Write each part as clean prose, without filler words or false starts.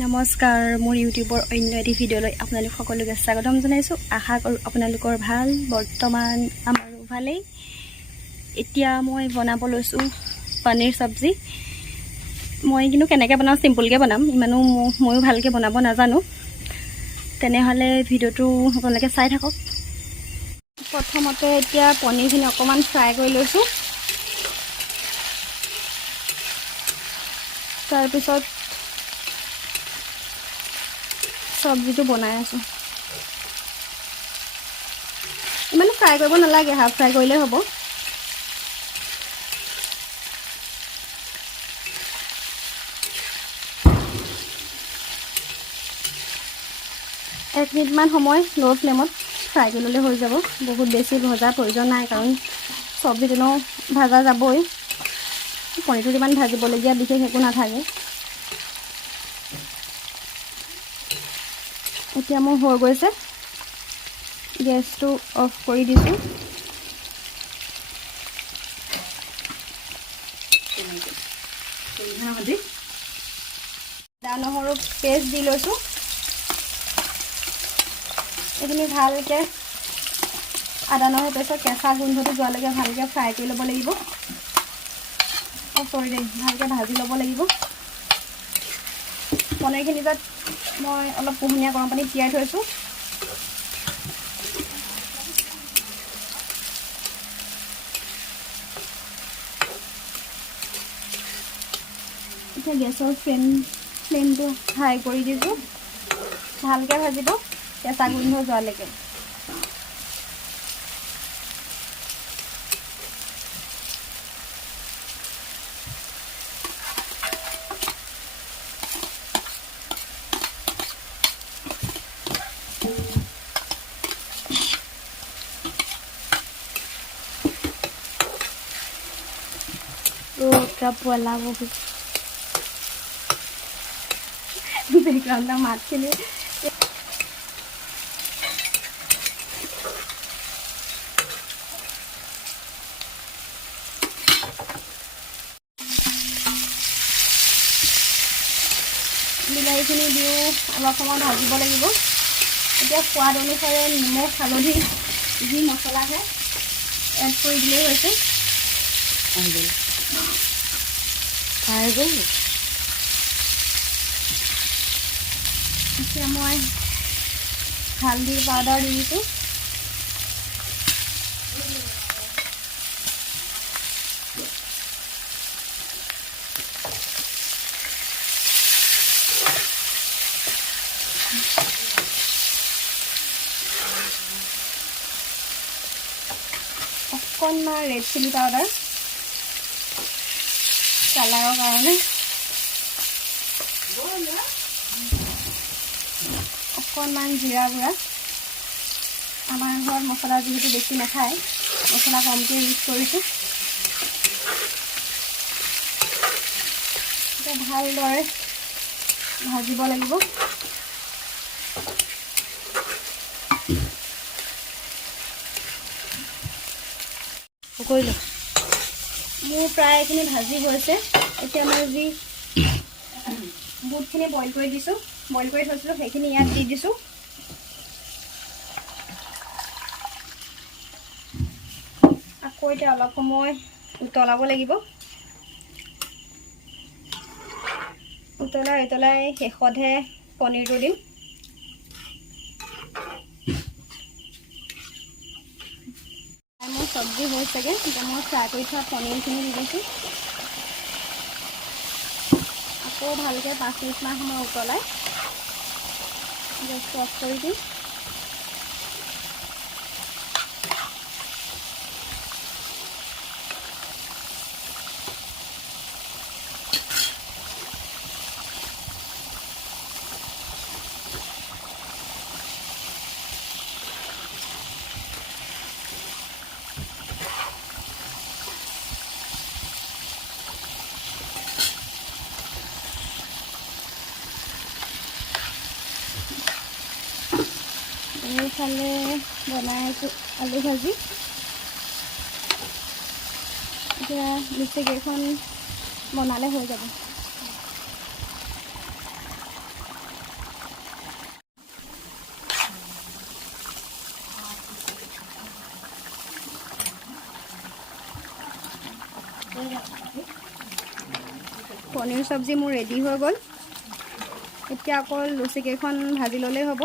নমস্কাৰ মোৰ ইউটিউবৰ অন্য এটি ভিডিঅ'লৈ আপোনালোক সকলোকে স্বাগতম জনাইছোঁ। আশা কৰোঁ আপোনালোকৰ ভাল। বৰ্তমান আমাৰো ভালেই। এতিয়া মই বনাব লৈছোঁ পনীৰ চব্জি। মই কিন্তু কেনেকৈ বনাওঁ চিম্পুলকৈ বনাম, ইমানো ময়ো ভালকৈ বনাব নাজানো। তেনেহ'লে ভিডিঅ'টো আপোনালোকে চাই থাকক। প্ৰথমতে এতিয়া পনীৰখিনি অকণমান ফ্ৰাই কৰি লৈছোঁ। তাৰপিছত চব্জিটো বনাই আছোঁ। ইমানো ফ্ৰাই কৰিব নালাগে, হাফ ফ্ৰাই কৰিলেই হ'ব। এক মিনিটমান সময় ল' ফ্লেমত ফ্ৰাই কৰি ল'লে হৈ যাব। বহুত বেছি ভজাৰ প্ৰয়োজন নাই, কাৰণ চব্জিটো ভাজা যাবই। পনীৰটো ইমান ভাজিবলগীয়া বিশেষ একো নাথাকে। এতিয়া মোৰ হৈ গৈছে, গেছটো অফ কৰি দিছোঁ। আদা নহৰু পেষ্ট দি লৈছোঁ। এইখিনি ভালকৈ আদা নহৰু পেষ্টৰ কেঁচা গোন্ধটো যোৱালৈকে ভালকৈ ফ্ৰাই কৰি ল'ব লাগিব। ভালকৈ ভাজি ল'ব লাগিব। পনীৰখিনি তাত মই অলপ কুহুমীয়া গৰম পানীত তিয়াই থৈছোঁ। এতিয়া গেছৰ ফ্লেমটো হাই কৰি দিছোঁ। ভালকৈ ভাজিব কেঁচা গোন্ধ যোৱালৈকে। পোৱালা বহুত বেকগ্ৰাউণ্ডৰ মাতখিনি বিলাহীখিনি দিও অলপ সময় ভাজিব লাগিব। এতিয়া সোৱাদ অনুসাৰে নিমখ হালধি যি মছলা আছে এড কৰি দিলেই হৈছে। এতিয়া মই হালধি পাউডাৰ দি দিছোঁ। অকণমান ৰেড চিলি পাউডাৰ কালাৰৰ কাৰণে, অকণমান জিৰা গুড়া। আমাৰ ঘৰত মছলা যিহেতু বেছি নাখায়, মছলা কমকৈ ইউজ কৰিছোঁ। এতিয়া ভালদৰে ভাজিব লাগিব। মোৰ প্ৰায় এইখিনি ভাজি হৈছে। এতিয়া মই যি বুটখিনি বইল কৰি থৈছিলোঁ সেইখিনি ইয়াত দি দিছোঁ। আকৌ এতিয়া অলপ সময় উতলাব লাগিব। উতলাই শেষতহে পনীৰটো দিম। মোৰ চব্জি হৈছেগৈ। এতিয়া মই ফ্ৰাই কৰি থোৱা পনীৰখিনি দি দিছোঁ। আকৌ ভালকৈ 5 মিনিটমান সময় উতলাই গেছটো অফ কৰি দিম। এইফালে বনাই আছোঁ আলু ভাজি। এতিয়া লিপষ্টিক এখন বনালে হৈ যাব। পনীৰ চব্জি মোৰ ৰেডি হৈ গ'ল। এতিয়া অকল লুচিকেইখন ভাজি ল'লেই হ'ব।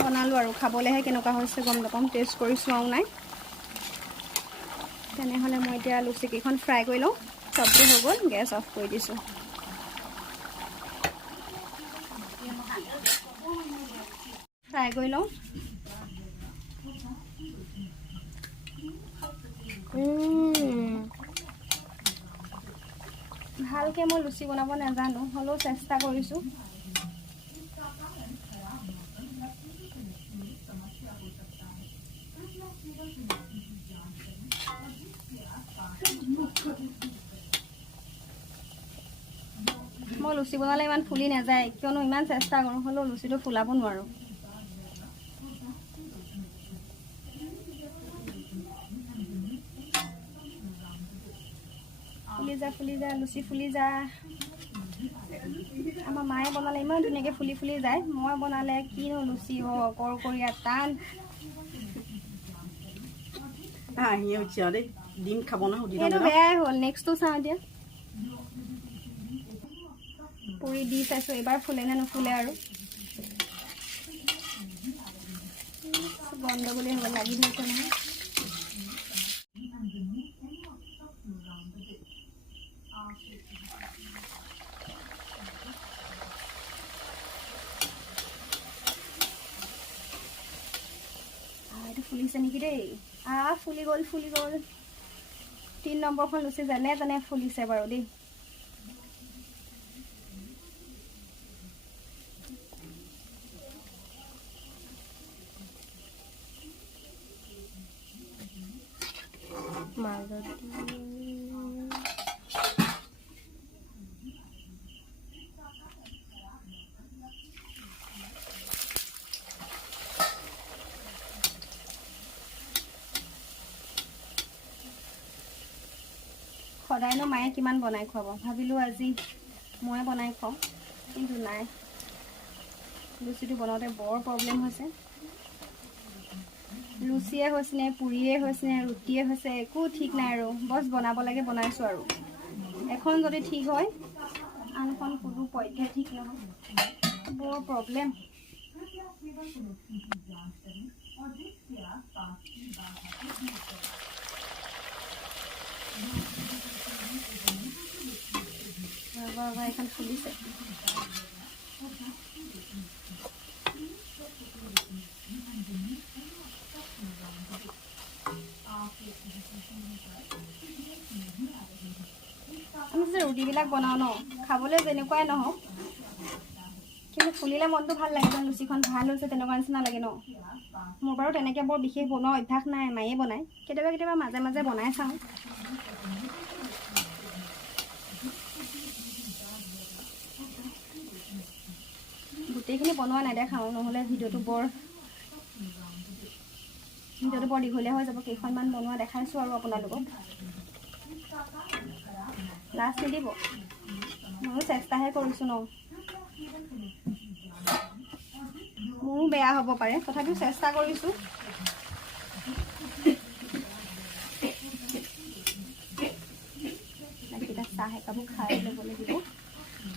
বনালোঁ আৰু খাবলৈহে কেনেকুৱা হৈছে গম নাপাম, টেষ্ট কৰি চোৱাও নাই। তেনেহ'লে মই এতিয়া লুচিকেইখন ফ্ৰাই কৰি লওঁ। চব্জি হৈ গ'ল, গেছ অফ কৰি দিছোঁ। ফ্ৰাই কৰি লওঁ। ভালকৈ মই লুচি বনাব নাজানো, হ'লেও চেষ্টা কৰিছোঁ। মই লুচি বনালে ইমান ফুলি নাযায়, কিয়নো ইমান চেষ্টা কৰোঁ, হ'লেও লুচিটো ফুলাব নোৱাৰোঁ। ফুলি যা লুচি ফুলি যা। আমাৰ মায়ে বনালে ইমান ধুনীয়াকৈ ফুলি ফুলি যায়, মই বনালে কিনো লুচি হয় কৰকৰীয়া টান। এইটো বেয়াই হ'ল, নেক্সটটো চাওঁ এতিয়া। পুৰি দি চাইছোঁ, এইবাৰ ফুলে নে নুফুলে আৰু। গণ্ডগোলেই হ'ব, লাগি ধৰিছে নহয়। এইটো ফুলিছে নেকি দেই? ফুলি গ'ল। 3 নম্বৰখন লুচি যেনে তেনে ফুলিছে বাৰু দেই। সদায়নো মায়ে কিমান বনাই খুৱাব, ভাবিলোঁ আজি মই বনাই খুৱাওঁ, কিন্তু নাই, লুচিটো বনাওঁতে বৰ প্ৰব্লেম হৈছে। লুচিয়ে হৈছে নে পুৰিয়ে হৈছে নে ৰুটিয়ে হৈছে একো ঠিক নাই আৰু, বছ বনাব লাগে বনাইছোঁ আৰু। এখন যদি ঠিক হয় আনখন কোনো পধ্যে ঠিক নহয়, বৰ প্ৰব্লেম। এখন ফুলিছে। আমি যে ৰুটিবিলাক বনাওঁ ন, খাবলৈ যেনেকুৱাই নহওক, কিন্তু ফুলিলে মনটো ভাল লাগে, যেন লুচিখন ভাল হৈছে তেনেকুৱা নিচিনা লাগে ন। মোৰ বাৰু তেনেকৈ বৰ বিশেষ বনোৱা অভ্যাস নাই, মায়ে বনায়, কেতিয়াবা মাজে মাজে বনাই চাওঁ। গোটেইখিনি বনোৱা নেদেখাওঁ, নহ'লে ভিডিঅ'টো বৰ দীঘলীয়া হৈ যাব। কেইখনমান বনোৱা দেখাইছোঁ আৰু আপোনালোকক। লাজ নিদিব, ময়ো চেষ্টাহে কৰিছোঁ ন। মোৰো বেয়া হ'ব পাৰে, তথাপিও চেষ্টা কৰিছোঁ। এতিয়া চাহ একাপো খাই ল'ব লাগিব।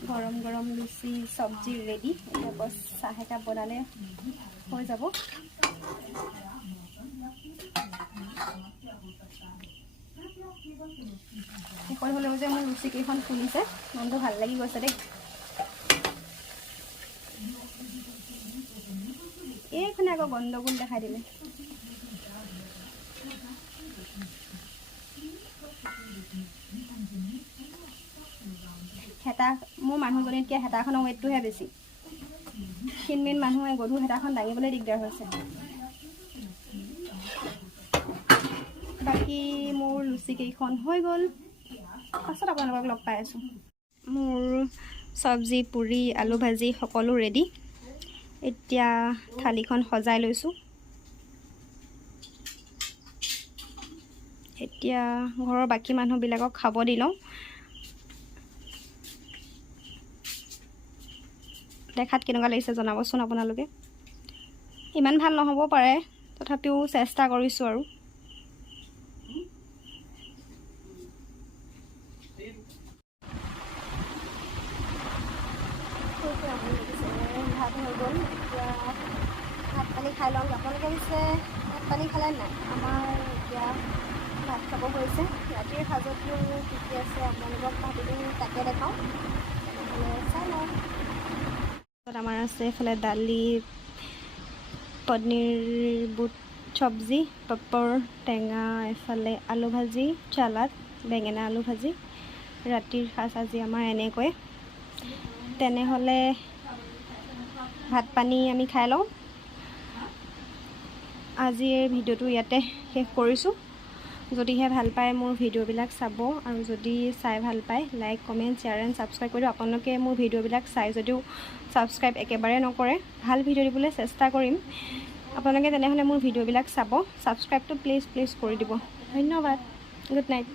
গৰম গৰম লুচি চব্জি ৰেডি। এতিয়া বছ চাহ একাপ বনালে হৈ যাব। শেষত হ'লেও যে মোৰ লুচিকেইখন ফুলিছে, মনটো ভাল লাগি গৈছে দেই। এইখনে আকৌ গণ্ডগোল দেখাই দিলে। মোৰ মানুহজনীতকৈ হেতাখনৰ ৱেইটটোহে বেছি। ক্ষীণমিন মানুহে গধুৰ হেতাখন দাঙিবলৈ দিগদাৰ হৈছে। বাকী মোৰ লুচিকেইখন হৈ গ'ল, পাছত আপোনালোকক লগ পাই আছোঁ। মোৰ চব্জি পুৰি আলু ভাজি সকলো ৰেডি। এতিয়া থালিখন সজাই লৈছোঁ। এতিয়া ঘৰৰ বাকী মানুহবিলাকক খাব দি লওঁ। দেখাত কেনেকুৱা লাগিছে জনাবচোন আপোনালোকে। ইমান ভাল নহ'ব পাৰে, তথাপিও চেষ্টা কৰিছোঁ আৰু। ভাত হৈ গ'ল, এতিয়া ভাত পানী খাই লওঁ। আপোনালোকে পিছে ভাত পানী খালে নাই? আমাৰ এতিয়া ভাত খাব হৈছে। ৰাতিৰ সাজতনো কি কি আছে আপোনালোকক ভাবিলোঁ তাকে দেখাওঁ, তেনেহ'লে চাই লওঁ। আমাৰ আছে এইফালে দালি, পনীৰ বুট চব্জি, পাপৰ, টেঙা, এইফালে আলু ভাজি, চালাড, বেঙেনা আলু ভাজি। ৰাতিৰ সাজ আজি আমাৰ এনেকৈ। তেনেহ'লে ভাত পানী আমি খাই লওঁ। আজিৰ ভিডিঅ'টো ইয়াতে শেষ কৰিছোঁ। যদিহে ভাল পায় মোৰ ভিডিঅ'বিলাক চাব, আৰু যদি চাই ভাল পায় like, comment, share and subscribe কৰিব। আপোনালোকে মোৰ ভিডিঅ'বিলাক চাই যদিও ছাবস্ক্ৰাইব একেবাৰে নকৰে, ভাল ভিডিঅ' দিবলৈ চেষ্টা কৰিম। আপোনালোকে তেনেহ'লে মোৰ ভিডিঅ'বিলাক চাব, ছাবস্ক্ৰাইবটো প্লিজ কৰি দিব। ধন্যবাদ। Good night.